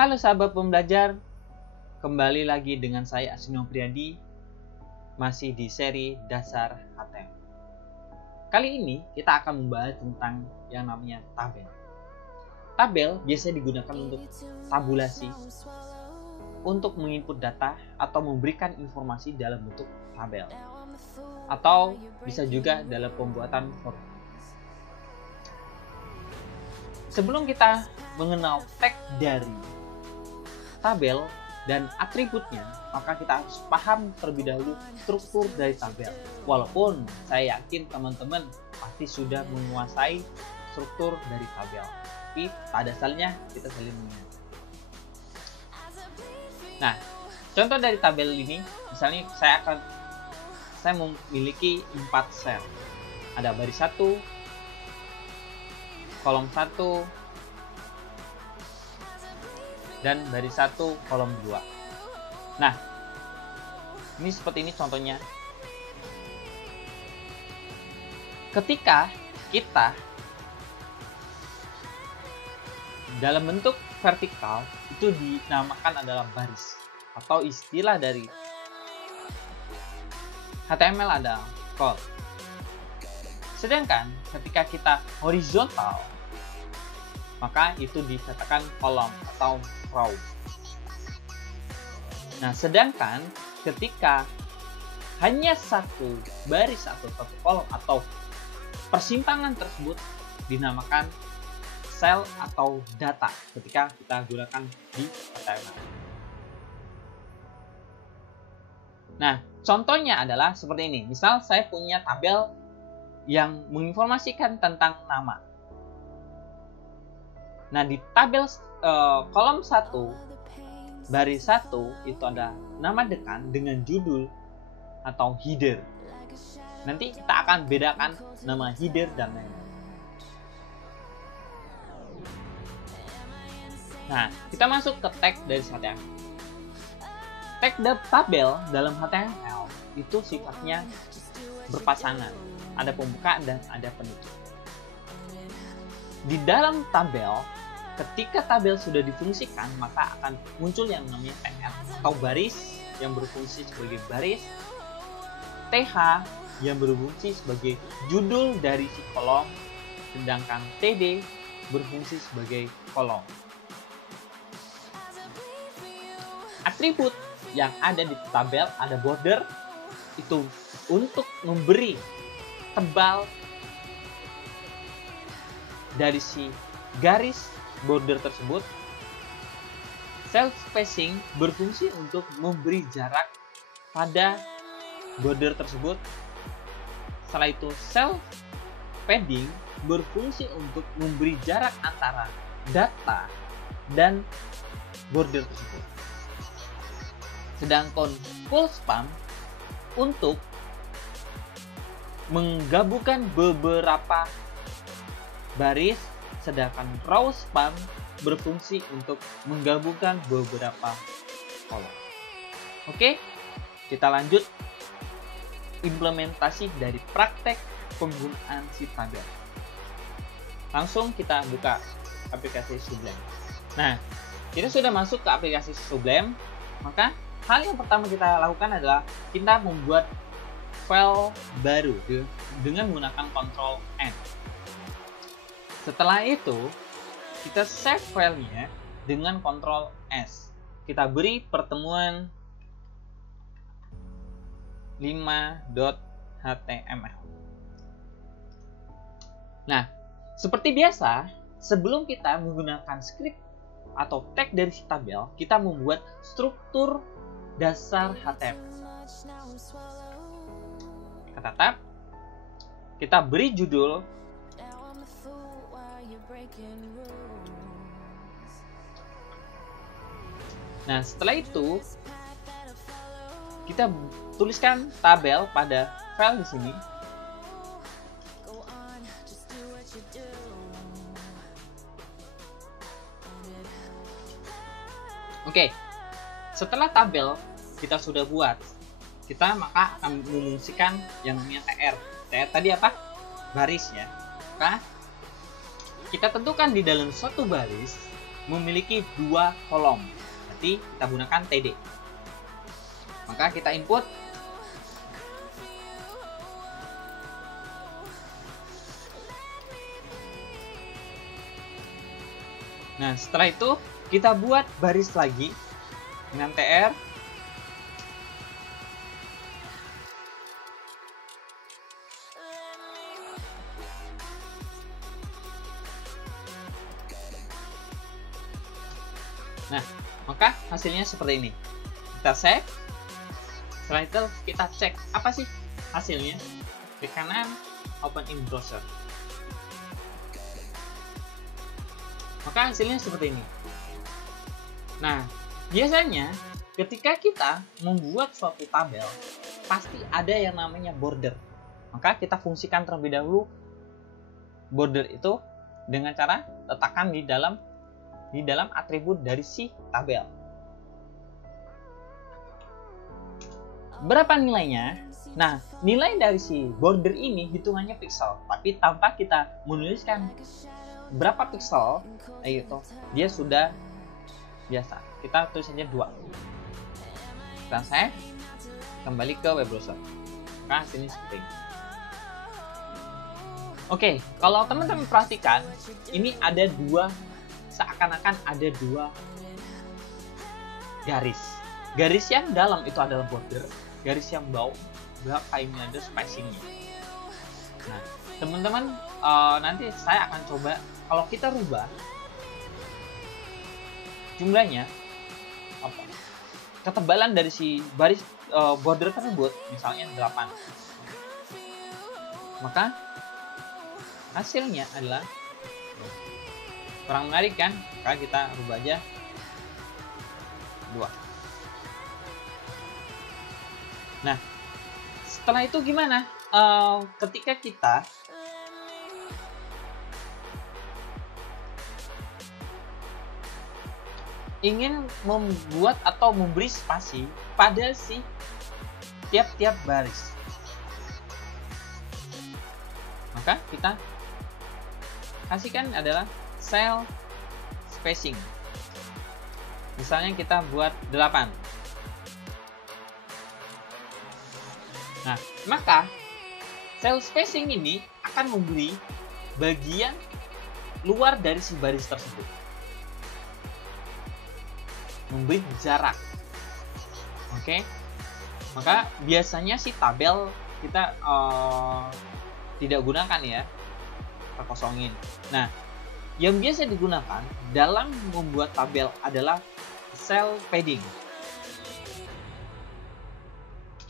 Halo sahabat pembelajar, kembali lagi dengan saya Asino Priadi, masih di seri Dasar HTML. Kali ini kita akan membahas tentang yang namanya tabel. Tabel biasanya digunakan untuk tabulasi, untuk menginput data atau memberikan informasi dalam bentuk tabel, atau bisa juga dalam pembuatan form. Sebelum kita mengenal tag dari tabel dan atributnya, maka kita harus paham terlebih dahulu struktur dari tabel. Walaupun saya yakin teman-teman pasti sudah menguasai struktur dari tabel, tapi pada dasarnya kita saling mengenal. Nah, contoh dari tabel ini, misalnya saya memiliki 4 sel. Ada baris 1, kolom 1, dan baris 1, kolom 2. Nah, ini seperti ini contohnya. Ketika kita dalam bentuk vertikal, itu dinamakan adalah baris, atau istilah dari HTML adalah col. Sedangkan ketika kita horizontal, maka itu dikatakan kolom atau row. Nah, sedangkan ketika hanya satu baris atau satu kolom atau persimpangan tersebut dinamakan sel atau data ketika kita gunakan di HTML. Nah, contohnya adalah seperti ini. Misal saya punya tabel yang menginformasikan tentang nama. Nah, di tabel kolom 1, baris 1 itu ada nama dekan dengan judul atau header. Nanti kita akan bedakan nama header dan lain-lain. Nah, kita masuk ke tag dari HTML. Tag tabel dalam HTML itu sifatnya berpasangan. Ada pembukaan dan ada penutup. Di dalam tabel, ketika tabel sudah difungsikan, maka akan muncul yang namanya TR atau baris yang berfungsi sebagai baris, TH yang berfungsi sebagai judul dari si kolom, sedangkan TD berfungsi sebagai kolom. Atribut yang ada di tabel ada border, itu untuk memberi tebal dari si garis border tersebut. Cell spacing berfungsi untuk memberi jarak pada border tersebut. Setelah itu cell padding berfungsi untuk memberi jarak antara data dan border tersebut. Sedangkan full span untuk menggabungkan beberapa baris, sedangkan row span berfungsi untuk menggabungkan beberapa kolom. Oke, kita lanjut implementasi dari praktek penggunaan si tabel. Langsung kita buka aplikasi Sublime. Nah, kita sudah masuk ke aplikasi Sublime, maka hal yang pertama kita lakukan adalah kita membuat file baru dengan menggunakan Ctrl N. Setelah itu, kita save filenya dengan Ctrl S. Kita beri pertemuan 5.html. Nah, seperti biasa, sebelum kita menggunakan script atau tag dari si tabel, kita membuat struktur dasar HTML. Kata tab, kita beri judul, nah setelah itu kita tuliskan tabel pada file di sini. Oke, setelah tabel kita sudah buat, kita maka akan memfungsikan yang namanya TR. TR tadi apa? Baris ya. Maka kita tentukan di dalam suatu baris memiliki 2 kolom. Berarti kita gunakan TD. Maka kita input. Nah, setelah itu kita buat baris lagi dengan TR. Nah, maka hasilnya seperti ini. Kita save. Setelah itu kita cek apa sih hasilnya. Klik kanan, open in browser. Maka hasilnya seperti ini. Nah, biasanya ketika kita membuat suatu tabel, pasti ada yang namanya border. Maka kita fungsikan terlebih dahulu border itu dengan cara letakkan di dalam atribut dari si tabel. Berapa nilainya? Nah, nilai dari si border ini hitungannya pixel, tapi tanpa kita menuliskan berapa pixel, itu dia sudah biasa. Kita tulis saja 2. Kita save, kembali ke web browser. Nah, hasilnya seperti ini. Oke, kalau teman-teman perhatikan, ini ada 2, seakan-akan ada 2 garis. Garis yang dalam itu adalah border, garis yang bawah ini ada spacingnya. Nah, teman-teman, nanti saya akan coba kalau kita rubah jumlahnya, ketebalan dari si baris border tersebut, misalnya 8, maka hasilnya adalah kurang menarik kan? Maka kita rubah aja 2. Nah, setelah itu gimana? Ketika kita ingin membuat atau memberi spasi pada si tiap-tiap baris, maka kita kasihkan adalah cell spacing. Misalnya kita buat 8. Nah, maka cell spacing ini akan memberi bagian luar dari si baris tersebut, memberi jarak. Oke, maka biasanya si tabel kita tidak gunakan ya, kita kosongin. Nah, yang biasa digunakan dalam membuat tabel adalah cell padding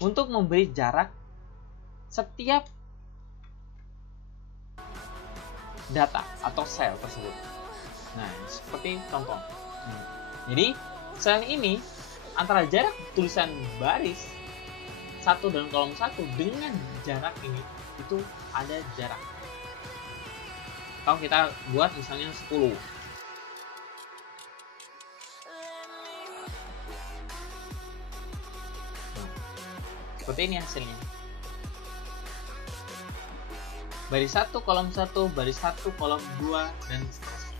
untuk memberi jarak setiap data atau sel tersebut. Nah, seperti contoh. Jadi, sel ini antara jarak tulisan baris 1 dan kolom 1 dengan jarak ini itu ada jarak. Kalau kita buat misalnya 10. Seperti ini hasilnya. Baris 1, kolom 1, baris 1, kolom 2, dan seterusnya.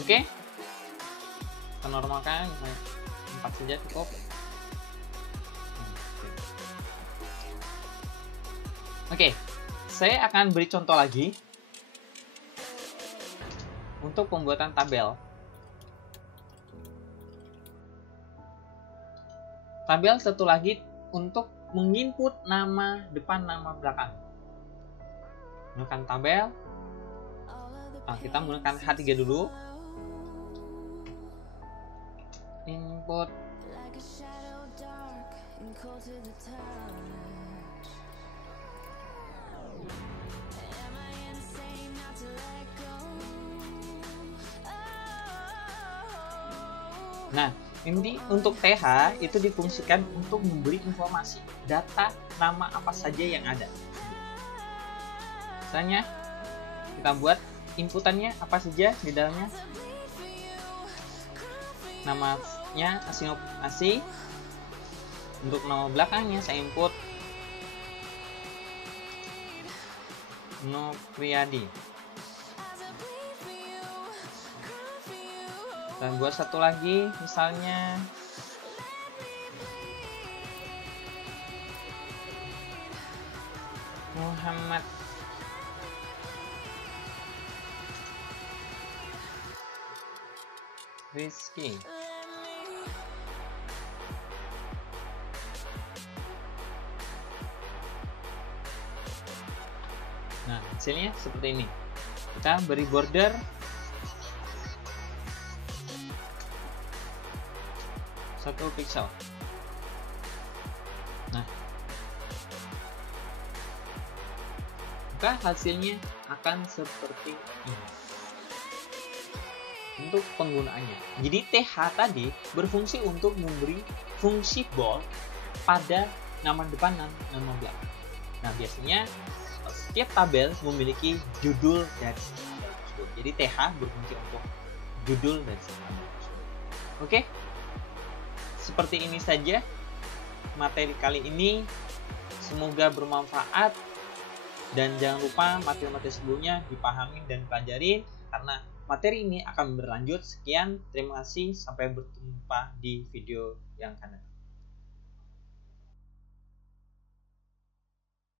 Oke. Kita normalkan, misalnya 4 saja cukup. Oke. Saya akan beri contoh lagi untuk pembuatan tabel. Tabel satu lagi untuk menginput nama depan, nama belakang. Menggunakan tabel. Kita menggunakan H3 dulu. Input. Nah, ini untuk TH itu difungsikan untuk memberi informasi data nama apa saja yang ada. Misalnya kita buat inputannya apa saja di dalamnya. Namanya Asi. Untuk nama belakangnya saya input Nopriadi. Dan buat satu lagi, misalnya Muhammad Rizky. Nah, hasilnya seperti ini. Kita beri border satu pixel. Nah, maka hasilnya akan seperti ini untuk penggunaannya. Jadi TH tadi berfungsi untuk memberi fungsi bold pada nama depan dan nama belakang. Nah, biasanya setiap tabel memiliki judul dari tabel tersebut. Jadi TH berfungsi untuk judul dari tabel tersebut. Oke, seperti ini saja materi kali ini. Semoga bermanfaat, dan jangan lupa materi-materi sebelumnya dipahami dan pelajari, karena materi ini akan berlanjut. Sekian, terima kasih, sampai berjumpa di video yang akan datang.